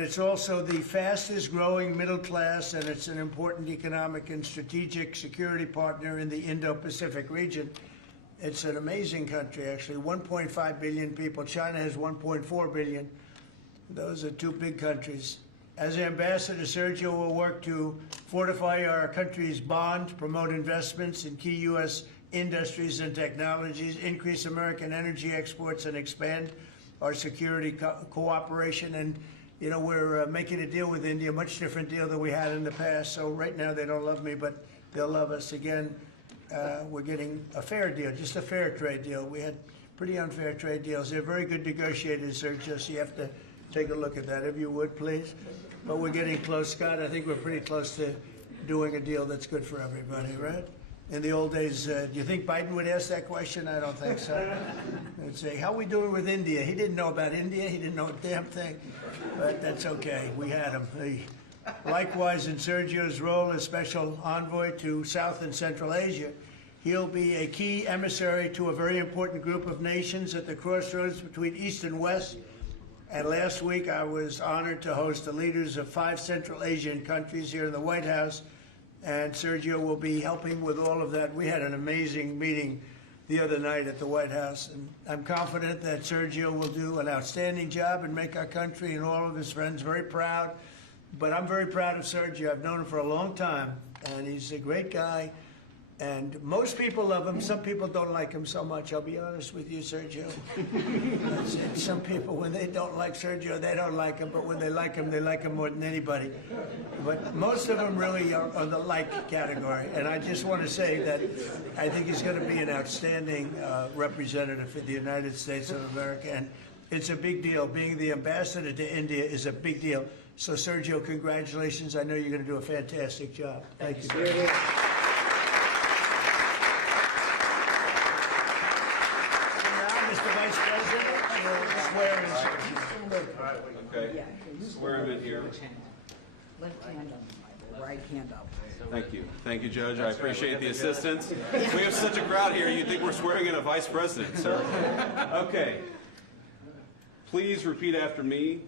but it's also the fastest growing middle class, and it's an important economic and strategic security partner in the Indo-Pacific region. It's an amazing country, actually. 1.5 billion people. China has 1.4 billion. Those are two big countries. As ambassador, Sergio will work to fortify our country's bond, promote investments in key U.S. industries and technologies, increase American energy exports, and expand our security cooperation. And, you know, we're making a deal with India, a much different deal than we had in the past. So right now they don't love me, but they'll love us again. We're getting a fair deal, just a fair trade deal. We had pretty unfair trade deals. They're very good negotiators, Sergio, so you have to take a look at that, if you would, please. But we're getting close, Scott. I think we're pretty close to doing a deal that's good for everybody, right? In the old days, do you think Biden would ask that question? I don't think so. They'd say, how are we doing with India? He didn't know about India. He didn't know a damn thing. But that's okay. We had him. Likewise, in Sergio's role as special envoy to South and Central Asia, he'll be a key emissary to a very important group of nations at the crossroads between East and West. And last week, I was honored to host the leaders of 5 Central Asian countries here in the White House, and Sergio will be helping with all of that. We had an amazing meeting the other night at the White House, and I'm confident that Sergio will do an outstanding job and make our country and all of his friends very proud. But I'm very proud of Sergio. I've known him for a long time, and he's a great guy. And most people love him. Some people don't like him so much. I'll be honest with you, Sergio. That's it. Some people, when they don't like Sergio, they don't like him. But when they like him more than anybody. But most of them really are the like category. And I just want to say that I think he's going to be an outstanding representative for the United States of America. And it's a big deal. Being the ambassador to India is a big deal. So, Sergio, congratulations. I know you're going to do a fantastic job. Thank you very much. Okay. Swear him in here. Left hand up, right hand up. Thank you. Thank you, Judge. I appreciate the assistance. We have such a crowd here, you'd think we're swearing in a vice president, sir. Okay. Please repeat after me.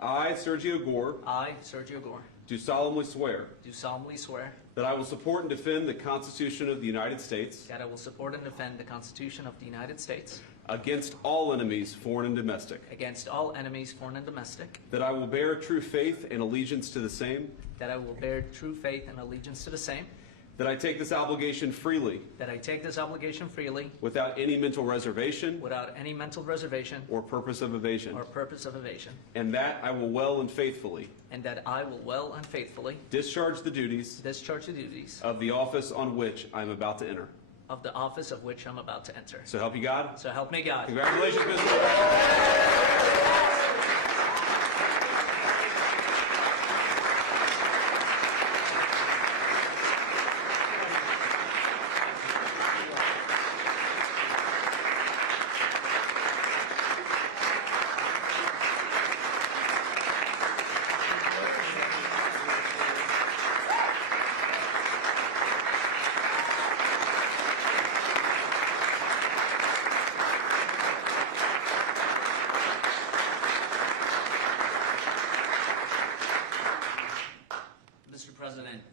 I, Sergio Gore, I, Sergio Gore, do solemnly swear that I will support and defend the Constitution of the United States I will support and defend the Constitution of the United States against all enemies, foreign and domestic, against all enemies, foreign and domestic, that I will bear true faith and allegiance to the same, that I will bear true faith and allegiance to the same, that I take this obligation freely without any mental reservation or purpose of evasion, and that I will well and faithfully discharge the duties of the office on which I am about to enter. So help you God? So help me God. Congratulations, Mr.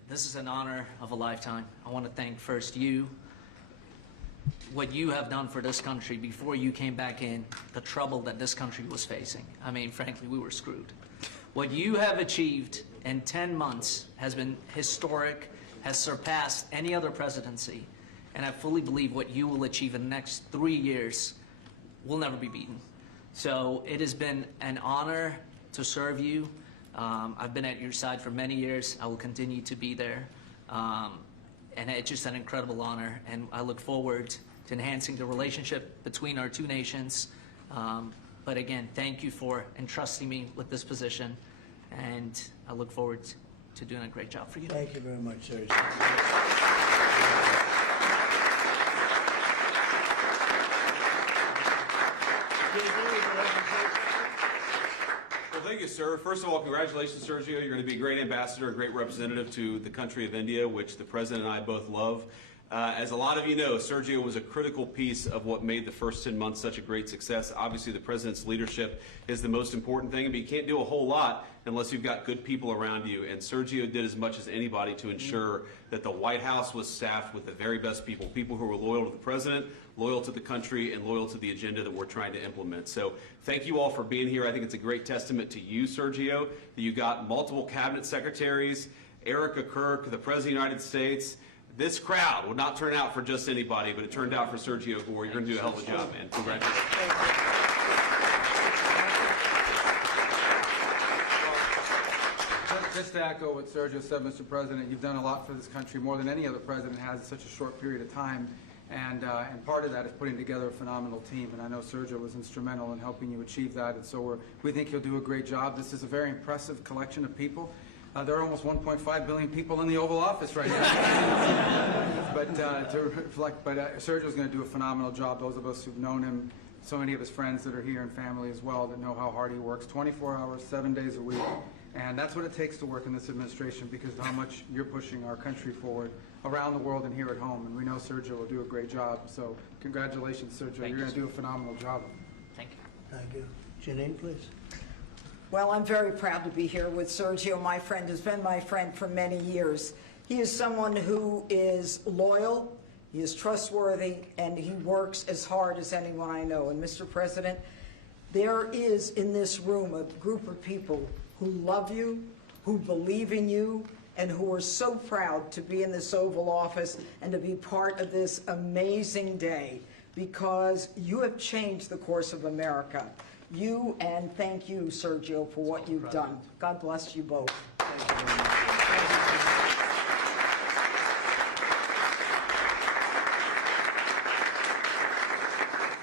This is an honor of a lifetime. I want to thank first you, what you have done for this country before you came back in, the trouble that this country was facing. I mean, frankly, we were screwed. What you have achieved in 10 months has been historic, has surpassed any other presidency, and I fully believe what you will achieve in the next 3 years will never be beaten. So it has been an honor to serve you. I've been at your side for many years. I will continue to be there. And it's just an incredible honor. And I look forward to enhancing the relationship between our two nations. But again, thank you for entrusting me with this position. And I look forward to doing a great job for you. Thank you very much, sir. Thank you, sir. First of all, congratulations, Sergio. You're going to be a great ambassador, a great representative to the country of India, which the President and I both love. As a lot of you know, Sergio was a critical piece of what made the first 10 months such a great success. Obviously, the president's leadership is the most important thing, but you can't do a whole lot unless you've got good people around you. And Sergio did as much as anybody to ensure that the White House was staffed with the very best people, people who were loyal to the president, loyal to the country, and loyal to the agenda that we're trying to implement. So thank you all for being here. I think it's a great testament to you, Sergio, that you got multiple cabinet secretaries, Erica Kirk, the President of the United States. This crowd would not turn out for just anybody, but it turned out for Sergio Gore. You're going to do a hell of a job, man. Congratulations. Just to echo what Sergio said, Mr. President, you've done a lot for this country, more than any other president has in such a short period of time. And part of that is putting together a phenomenal team. And I know Sergio was instrumental in helping you achieve that. And so we think he'll do a great job. This is a very impressive collection of people. There are almost 1.5 billion people in the Oval Office right now. But Sergio's going to do a phenomenal job. Those of us who've known him, so many of his friends that are here and family as well, that know how hard he works, 24 hours, 7 days a week. And that's what it takes to work in this administration, because of how much you're pushing our country forward around the world and here at home. And we know Sergio will do a great job. So congratulations, Sergio. You're going to do a phenomenal job. Thank you. Thank you. Janine, please. Well, I'm very proud to be here with Sergio, my friend, has been my friend for many years. He is someone who is loyal, he is trustworthy, and he works as hard as anyone I know. And Mr. President, there is in this room a group of people who love you, who believe in you, and who are so proud to be in this Oval Office and to be part of this amazing day, because you have changed the course of America. You, and thank you, Sergio, for what you've done. God bless you both. Thank you very much.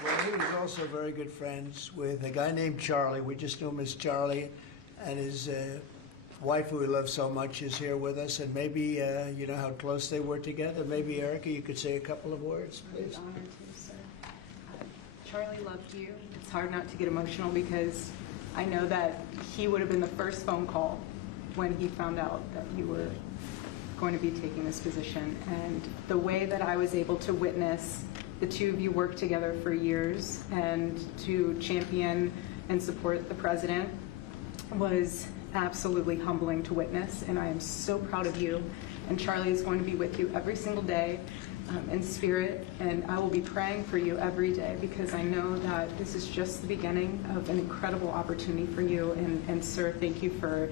Well, he was also very good friends with a guy named Charlie. We just knew him as Charlie, and his wife, who we love so much, is here with us. And maybe you know how close they were together. Maybe, Erica, you could say a couple of words, please. I'm honored to, sir. Charlie loved you. It's hard not to get emotional because I know that he would have been the first phone call when he found out that you were going to be taking this position. And the way that I was able to witness the two of you work together for years and to champion and support the president was absolutely humbling to witness. And I am so proud of you. And Charlie is going to be with you every single day. In spirit, and I will be praying for you every day, because I know that this is just the beginning of an incredible opportunity for you. And sir, thank you for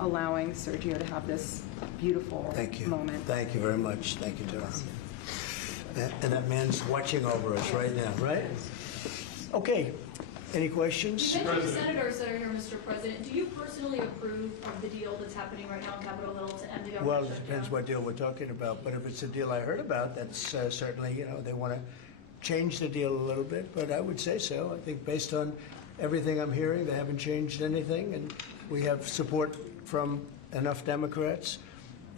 allowing Sergio to have this beautiful moment. Thank you very much. Thank you, John. And that man's watching over us right now, right? Okay. Any questions? You mentioned senators that are here, Mr. President. Do you personally approve of the deal that's happening right now in Capitol Hill to end the government Well, it shutdown? depends what deal we're talking about, but if it's a deal I heard about, that's certainly, you know, they want to change the deal a little bit, but I would say so. I think based on everything I'm hearing, they haven't changed anything, and we have support from enough Democrats,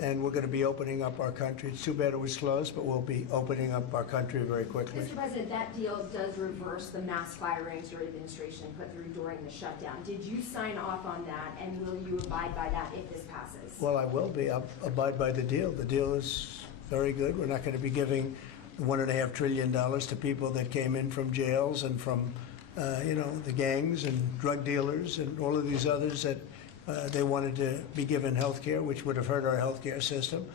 and we're going to be opening up our country. It's too bad it was closed, but we'll be opening up our country very quickly. Mr. President, that deal does reverse the mass firings your administration put through during the shutdown. Did you sign off on that, and will you abide by that if this passes? Well, I will be. I'll abide by the deal. The deal is very good. We're not going to be giving $1.5 trillion to people that came in from jails and from, you know, the gangs and drug dealers and all of these others that they wanted to be given health care, which would have hurt our health care system.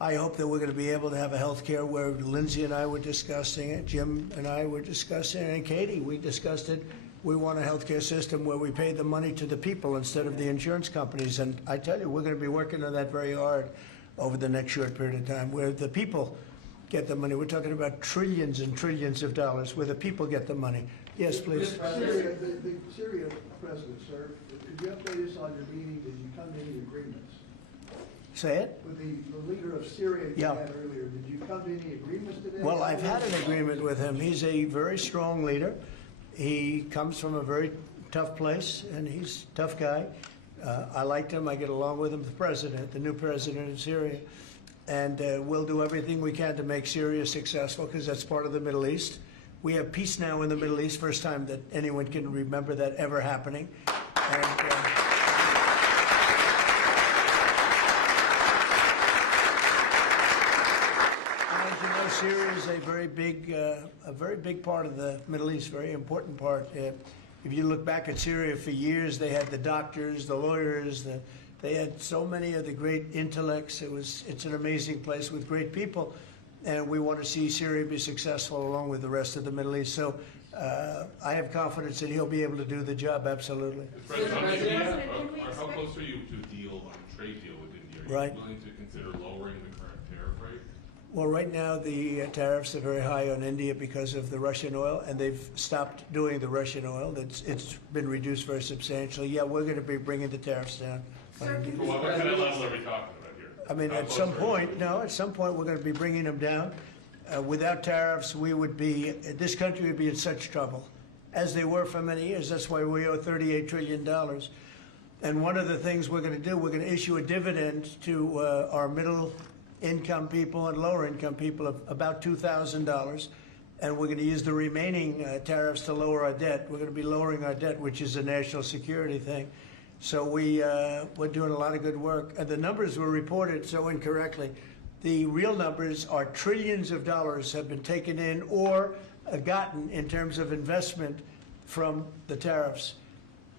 I hope that we're going to be able to have a health care where Lindsay and I were discussing it, Jim and I were discussing it, and Katie, we discussed it. We want a health care system where we pay the money to the people instead of the insurance companies. And I tell you, we're going to be working on that very hard over the next short period of time, where the people get the money. We're talking about trillions and trillions of dollars where the people get the money. Yes, please. Syria, the Syria president, sir, could you update us on your meeting? Did you come to any agreements? Say it. With the leader of Syria you Yeah. had earlier, did you come to any agreements today? Well, I've had an agreement with him. He's a very strong leader. He comes from a very tough place, and he's a tough guy. I liked him. I get along with him, the new president of Syria. And we'll do everything we can to make Syria successful, because that's part of the Middle East. We have peace now in the Middle East, first time that anyone can remember that ever happening. And, as you a very big part of the Middle East, very important part. If you look back at Syria for years, they had the doctors, the lawyers, they had so many of the great intellects. It's an amazing place with great people, and we want to see Syria be successful along with the rest of the Middle East. So I have confidence that he'll be able to do the job, absolutely. How close are you to a deal on a trade deal with India? Are Right. you willing to consider lowering the current tariff rate? Well, right now the tariffs are very high on India because of the Russian oil, and they've stopped doing the Russian oil. It's been reduced very substantially. Yeah, we're going to be bringing the tariffs down. So what kind of level are we talking about here? I mean, How at close some are you? point, no, at some point we're going to be bringing them down. Without tariffs, this country would be in such trouble, as they were for many years. That's why we owe $38 trillion. And one of the things we're going to do, we're going to issue a dividend to our middle income people and lower income people of about $2,000. And we're going to use the remaining tariffs to lower our debt. We're going to be lowering our debt, which is a national security thing. So we're doing a lot of good work. And the numbers were reported so incorrectly. The real numbers are trillions of dollars have been taken in or gotten in terms of investment from the tariffs.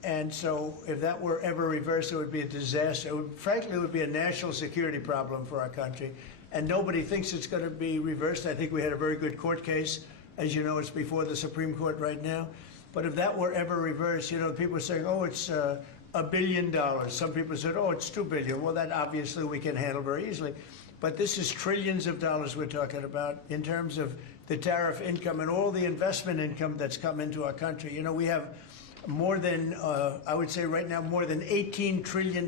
And so if that were ever reversed, it would be a disaster. Frankly, it would be a national security problem for our country. And nobody thinks it's going to be reversed. I think we had a very good court case. As you know, it's before the Supreme Court right now. But if that were ever reversed, people are saying, oh, it's $1 billion. Some people said, oh, it's $2 billion. Well, that obviously we can handle very easily. But this is trillions of dollars we're talking about in terms of the tariff income and all the investment income that's come into our country. We have more than, I would say right now, more than $18 trillion.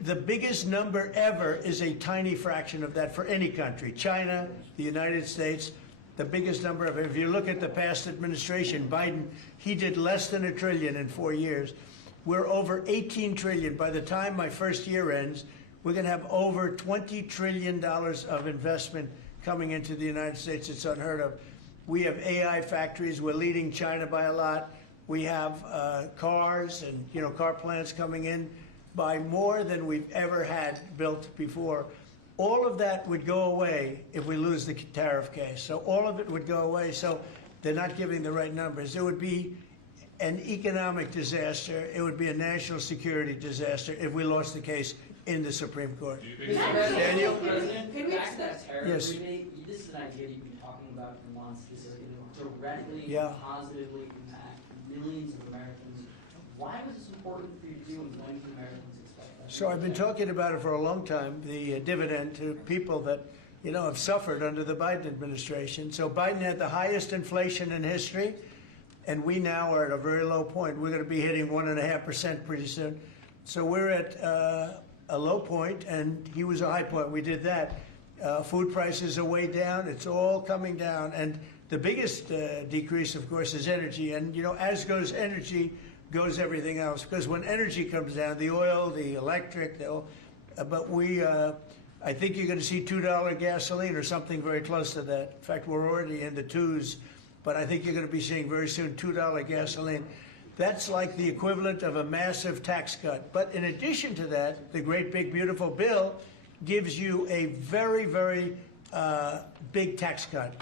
The biggest number ever is a tiny fraction of that for any country. China, the United States, the biggest number ever. If you look at the past administration, Biden, he did less than $1 trillion in 4 years. We're over $18 trillion. By the time my first year ends, we're going to have over $20 trillion of investment coming into the United States. It's unheard of. We have AI factories. We're leading China by a lot. We have cars and car plants coming in by more than we've ever had built before. All of that would go away if we lose the tariff case. So all of it would go away. So they're not giving the right numbers. It would be an economic disaster. It would be a national security disaster if we lost the case in the Supreme Court. Daniel? President, back to that tariff Yes. rebate, this is an idea you've been talking about for months. This is going to directly, Yeah. positively impact millions of Americans. Why was this important for you to do, and when can Americans expect that? So I've been talking about it for a long time, the dividend to people that, have suffered under the Biden administration. So Biden had the highest inflation in history, and we now are at a very low point. We're going to be hitting 1.5% pretty soon. So we're at a low point, and he was a high point. We did that. Food prices are way down. It's all coming down. And the biggest decrease, of course, is energy. And, as goes energy, goes everything else. Because when energy comes down, the oil, the electric, I think you're going to see $2 gasoline or something very close to that. In fact, we're already in the twos. But I think you're going to be seeing very soon $2 gasoline. That's like the equivalent of a massive tax cut. But in addition to that, the great big beautiful bill gives you a very, very big tax cut.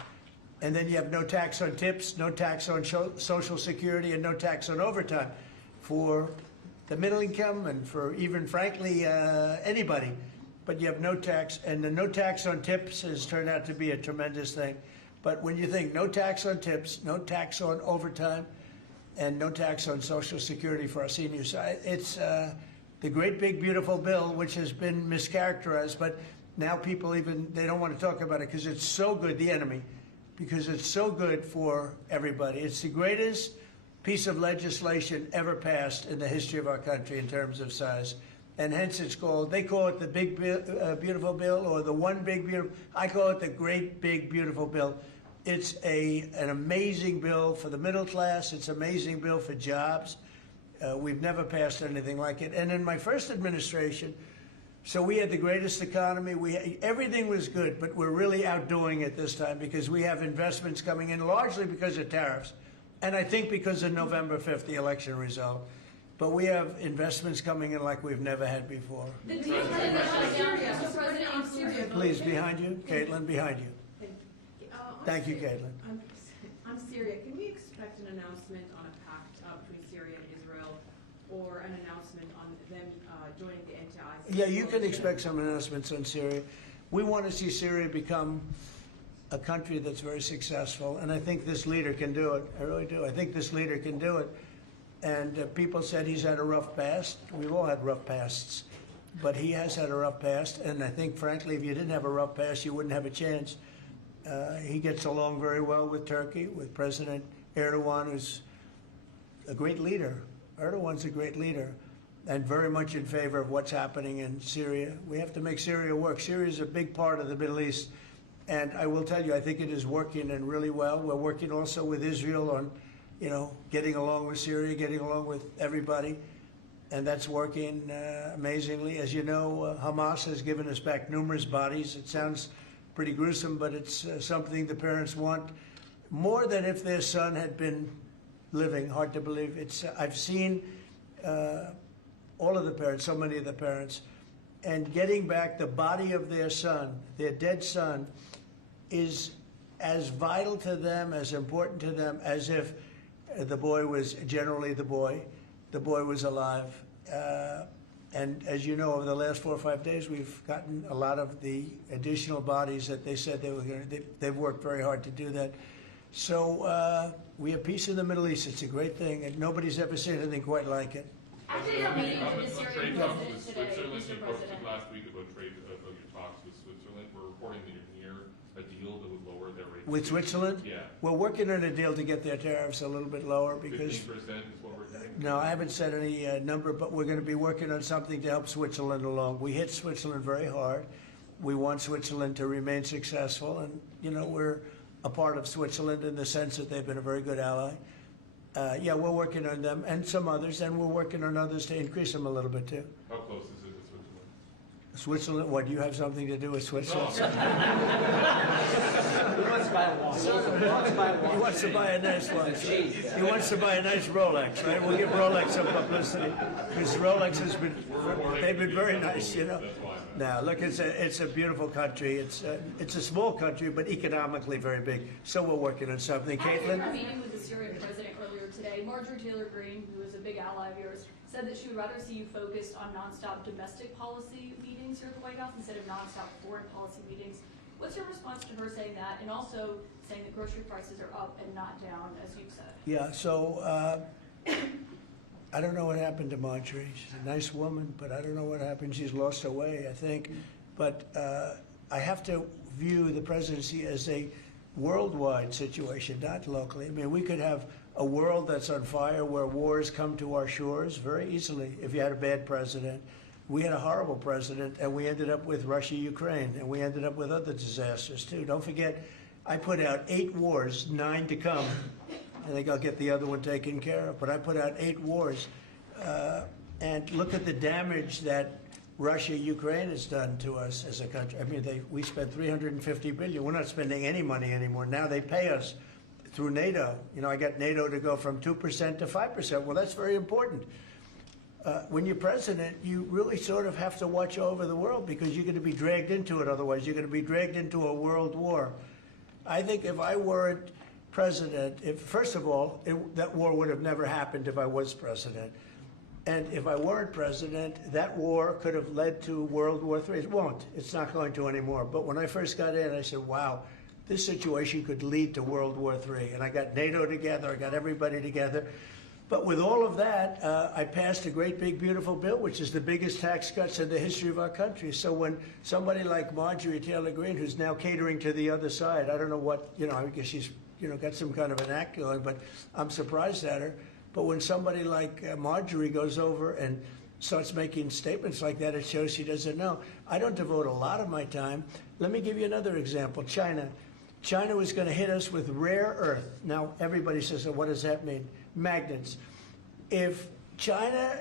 And then you have no tax on tips, no tax on Social Security, and no tax on overtime for the middle income and for even, frankly, anybody. But you have no tax, and the no tax on tips has turned out to be a tremendous thing. But when you think no tax on tips, no tax on overtime, and no tax on Social Security for our seniors, it's the great big beautiful bill, which has been mischaracterized, but now people they don't want to talk about it because it's so good, the enemy, because it's so good for everybody. It's the greatest piece of legislation ever passed in the history of our country in terms of size. And hence they call it the big beautiful bill, or the one big beautiful, I call it the great big beautiful bill. It's an amazing bill for the middle class. It's an amazing bill for jobs. We've never passed anything like it. And in my first administration, so we had the greatest economy. Everything was good, but we're really outdoing it this time because we have investments coming in largely because of tariffs. And I think because of November 5th, the election result. But we have investments coming in like we've never had before. The deal that Mr. President, on Syria. Please, behind you. Caitlin, behind you. Thank you, Caitlin. On Syria, can we expect an announcement on a pact between Syria and Israel, or an announcement on them joining the anti-ISIS? Yeah, you can expect some announcements on Syria. We want to see Syria become a country that's very successful, and I think this leader can do it. I really do. I think this leader can do it. And people said he's had a rough past. We've all had rough pasts, but he has had a rough past, and I think, frankly, if you didn't have a rough past, you wouldn't have a chance. He gets along very well with Turkey, with President Erdogan, who's a great leader. Erdogan's a great leader, and very much in favor of what's happening in Syria. We have to make Syria work. Syria is a big part of the Middle East, and I will tell you, I think it is working and really well. We're working also with Israel on, getting along with Syria, getting along with everybody, and that's working amazingly. As you know, Hamas has given us back numerous bodies. It sounds pretty gruesome, but it's something the parents want more than if their son had been living. Hard to believe. I've seen all of the parents, so many of the parents, and getting back the body of their son, their dead son, is as vital to them, as important to them, as if the boy was generally the boy was alive. And as you know, over the last 4 or 5 days, we've gotten a lot of the additional bodies that they said they were going to. They've worked very hard to do that. So we have peace in the Middle East. It's a great thing, and nobody's ever seen anything quite like it. After your meeting with the Syrian president today, Switzerland, Mr. you posted President. last week about your talks with Switzerland. We're reporting that you're near a deal that would lower their rates. With Switzerland? Yeah. We're working on a deal to get their tariffs a little bit lower because. 15% is what we're doing. No, I haven't said any number, but we're going to be working on something to help Switzerland along. We hit Switzerland very hard. We want Switzerland to remain successful, and we're a part of Switzerland in the sense that they've been a very good ally. Yeah, we're working on them and some others, and we're working on others to increase them a little bit too. How close is it to Switzerland? Switzerland? What, do you have something to do with Switzerland? He wants to buy a watch. He wants to buy a nice watch. He wants to buy a nice Rolex, right? We'll give Rolex some publicity because Rolex has been, they've been very nice, Now, look, it's a beautiful country. It's a small country, but economically very big. So we're working on something. After Caitlin? your meeting with the Syrian president earlier today, Marjorie Taylor Greene, who is a big ally of yours, said that she would rather see you focused on nonstop domestic policy meetings here at the White House instead of nonstop foreign policy meetings. What's your response to her saying that, and also saying that grocery prices are up and not down, as you've said? Yeah, so I don't know what happened to Marjorie. She's a nice woman, but I don't know what happened. She's lost her way, I think. But I have to view the presidency as a worldwide situation, not locally. I mean, we could have a world that's on fire where wars come to our shores very easily if you had a bad president. We had a horrible president, and we ended up with Russia, Ukraine, and we ended up with other disasters too. Don't forget, I put out 8 wars, 9 to come. I think I'll get the other one taken care of, but I put out 8 wars. And look at the damage that Russia, Ukraine has done to us as a country. I mean, we spent $350 billion. We're not spending any money anymore. Now they pay us through NATO. I got NATO to go from 2% to 5%. Well, that's very important. When you're president, you really sort of have to watch over the world because you're going to be dragged into it. Otherwise, you're going to be dragged into a world war. I think if I weren't president, first of all, that war would have never happened if I was president. And if I weren't president, that war could have led to World War III. It won't. It's not going to anymore. But when I first got in, I said, wow, this situation could lead to World War III. And I got NATO together. I got everybody together. But with all of that, I passed a great, big, beautiful bill, which is the biggest tax cuts in the history of our country. So when somebody like Marjorie Taylor Greene, who's now catering to the other side, I don't know what, I guess she's, got some kind of an act going, but I'm surprised at her. But when somebody like Marjorie goes over and starts making statements like that, it shows she doesn't know. I don't devote a lot of my time. Let me give you another example. China. China was going to hit us with rare earth. Now, everybody says, well, what does that mean? Magnets. If China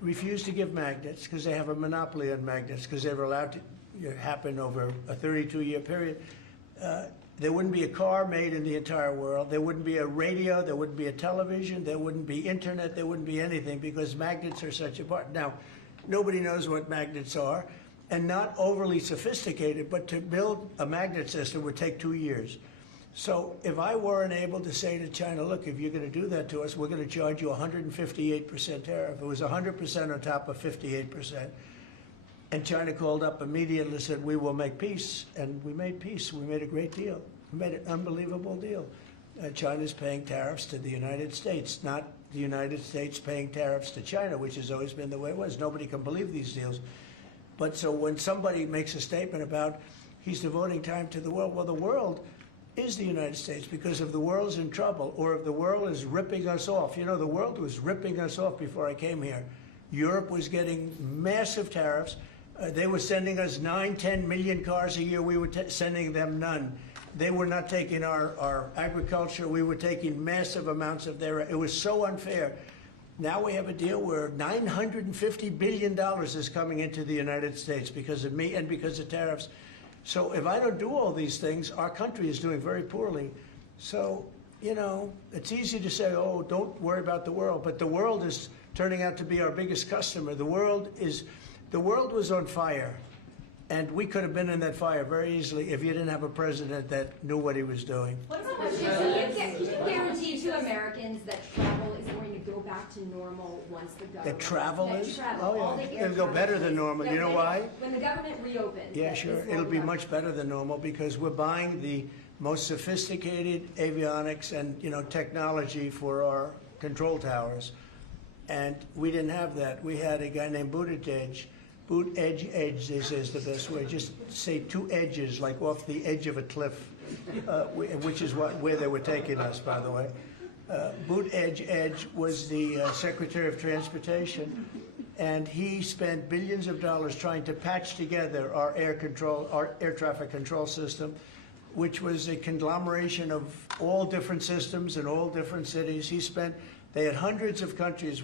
refused to give magnets, because they have a monopoly on magnets, because they were allowed to happen over a 32-year period, there wouldn't be a car made in the entire world. There wouldn't be a radio. There wouldn't be a television. There wouldn't be internet. There wouldn't be anything because magnets are such a part. Now, nobody knows what magnets are, and not overly sophisticated, but to build a magnet system would take 2 years. So if I weren't able to say to China, look, if you're going to do that to us, we're going to charge you 158% tariff. It was 100% on top of 58%. And China called up immediately and said, we will make peace. And we made peace. We made a great deal. We made an unbelievable deal. China's paying tariffs to the United States, not the United States paying tariffs to China, which has always been the way it was. Nobody can believe these deals. But so when somebody makes a statement about he's devoting time to the world, well, the world is the United States, because if the world's in trouble or if the world is ripping us off, you know, the world was ripping us off before I came here. Europe was getting massive tariffs. They were sending us 9, 10 million cars a year. We were sending them none. They were not taking our agriculture. We were taking massive amounts of their. It was so unfair. Now we have a deal where $950 billion is coming into the United States because of me and because of tariffs. So if I don't do all these things, our country is doing very poorly. So, you know, it's easy to say, oh, don't worry about the world. But the world is turning out to be our biggest customer. The world was on fire. And we could have been in that fire very easily if you didn't have a president that knew what he was doing. What's the question? Can you guarantee to Americans that travel is going to go back to normal once the government... That travel is? Travel, Oh, yeah. It'll go better than normal. You know why? When the government reopens. Yeah, sure. It'll be much better than normal because we're buying the most sophisticated avionics and, you know, technology for our control towers. And we didn't have that. We had a guy named Buttigieg. Edge, they say is the best way. Just say two edges, like off the edge of a cliff, which is where they were taking us, by the way. Edge was the Secretary of Transportation, and he spent billions of dollars trying to patch together our air traffic control system, which was a conglomeration of all different systems in all different cities. They had hundreds of companies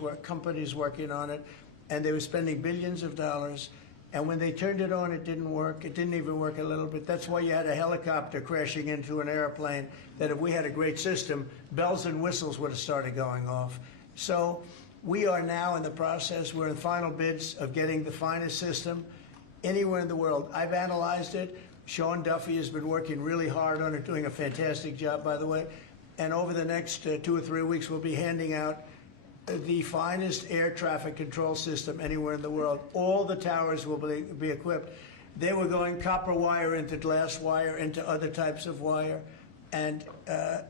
working on it. And they were spending billions of dollars. And when they turned it on, it didn't work. It didn't even work a little bit. That's why you had a helicopter crashing into an airplane, that if we had a great system, bells and whistles would have started going off. So we are now in the process. We're in the final bids of getting the finest system anywhere in the world. I've analyzed it. Sean Duffy has been working really hard on it, doing a fantastic job, by the way. And over the next 2 or 3 weeks, we'll be handing out the finest air traffic control system anywhere in the world. All the towers will be equipped. They were going copper wire into glass wire into other types of wire. And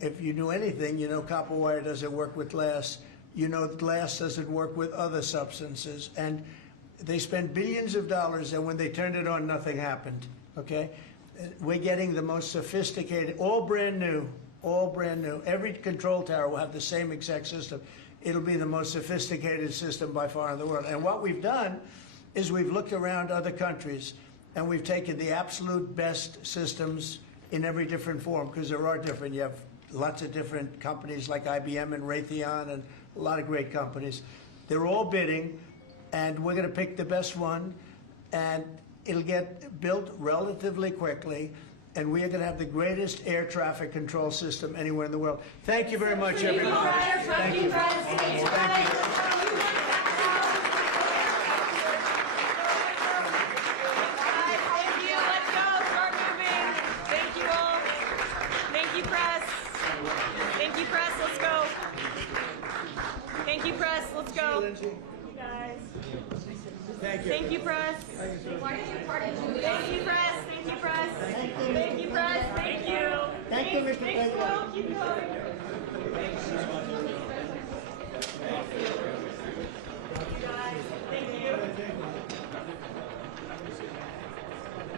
if you knew anything, you know copper wire doesn't work with glass. You know glass doesn't work with other substances. And they spent billions of dollars, and when they turned it on, nothing happened, okay? We're getting the most sophisticated, all brand new, all brand new. Every control tower will have the same exact system. It'll be the most sophisticated system by far in the world. And what we've done is we've looked around other countries and we've taken the absolute best systems in every different form, because there are different. You have lots of different companies like IBM and Raytheon and a lot of great companies. They're all bidding, and we're going to pick the best one, and it'll get built relatively quickly. And we are going to have the greatest air traffic control system anywhere in the world. Thank you very much, everybody. Thank you. Thank you. Let's go. Start moving. Thank you all. Thank you, press. Thank you, press. Let's go. Thank you, press. Let's go. Thank you, Guys. Thank you. Thank you, press. Thank you, press. Thank you, press. Thank you, press. Thank you, press. Thank you. Thank you, Mr. Thanks, President. Will. Keep going. Thank you.